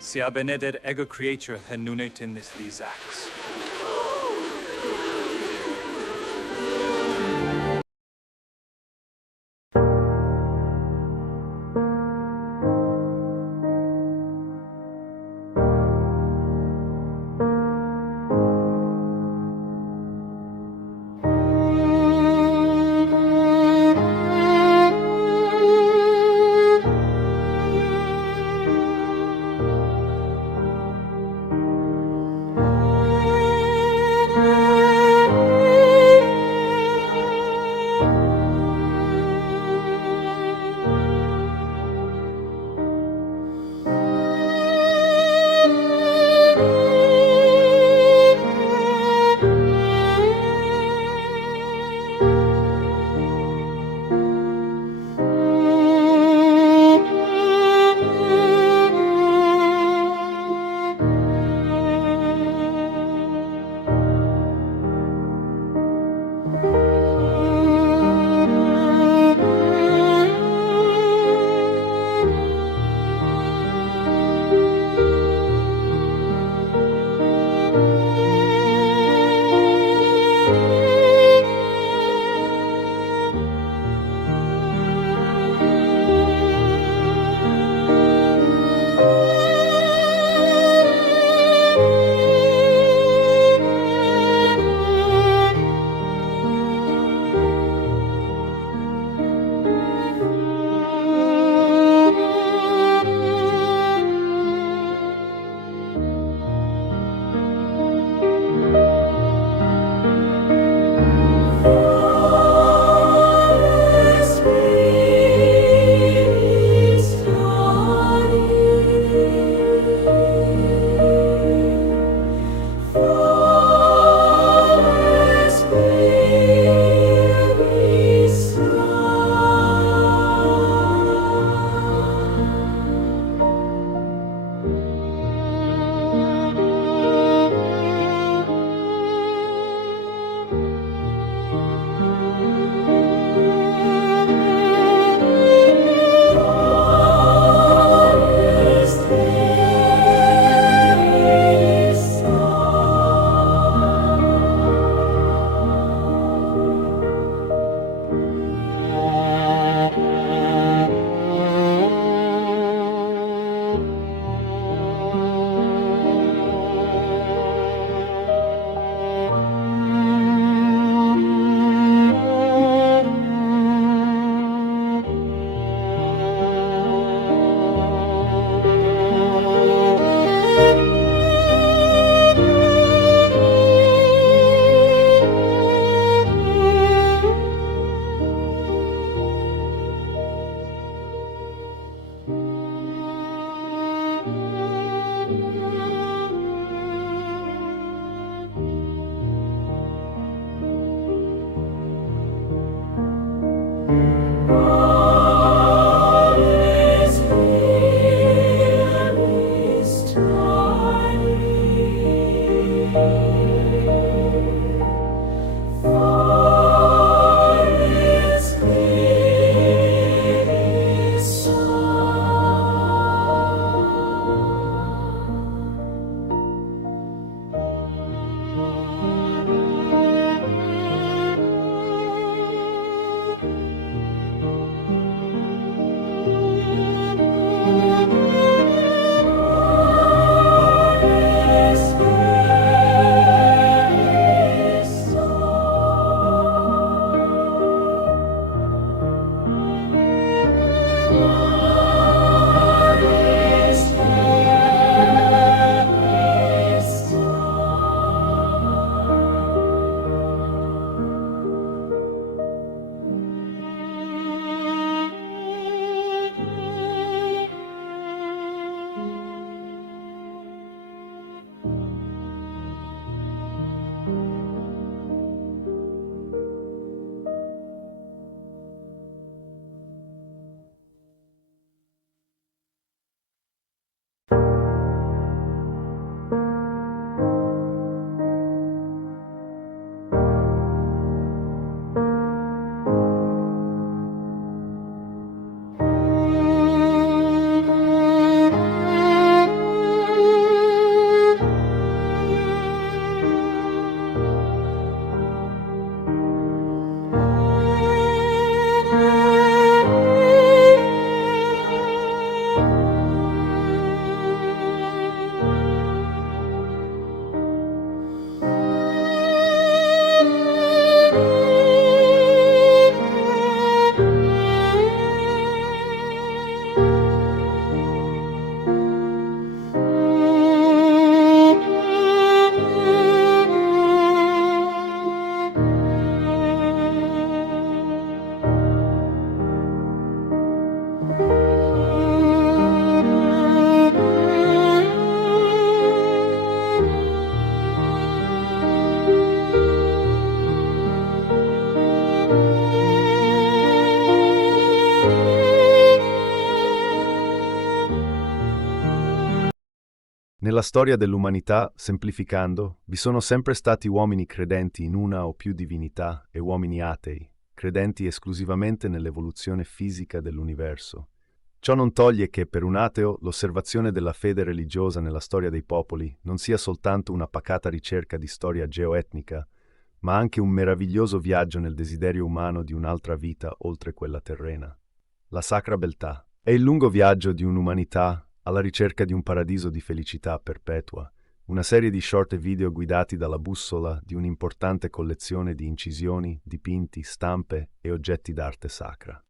Sia beneder ego creature hen nunet in these acts. Nella storia dell'umanità, semplificando, vi sono sempre stati uomini credenti in una o più divinità e uomini atei, credenti esclusivamente nell'evoluzione fisica dell'universo. Ciò non toglie che, per un ateo, l'osservazione della fede religiosa nella storia dei popoli non sia soltanto una pacata ricerca di storia geoetnica, ma anche un meraviglioso viaggio nel desiderio umano di un'altra vita oltre quella terrena. La sacra beltà è il lungo viaggio di un'umanità alla ricerca di un paradiso di felicità perpetua, una serie di short video guidati dalla bussola di un'importante collezione di incisioni, dipinti, stampe e oggetti d'arte sacra.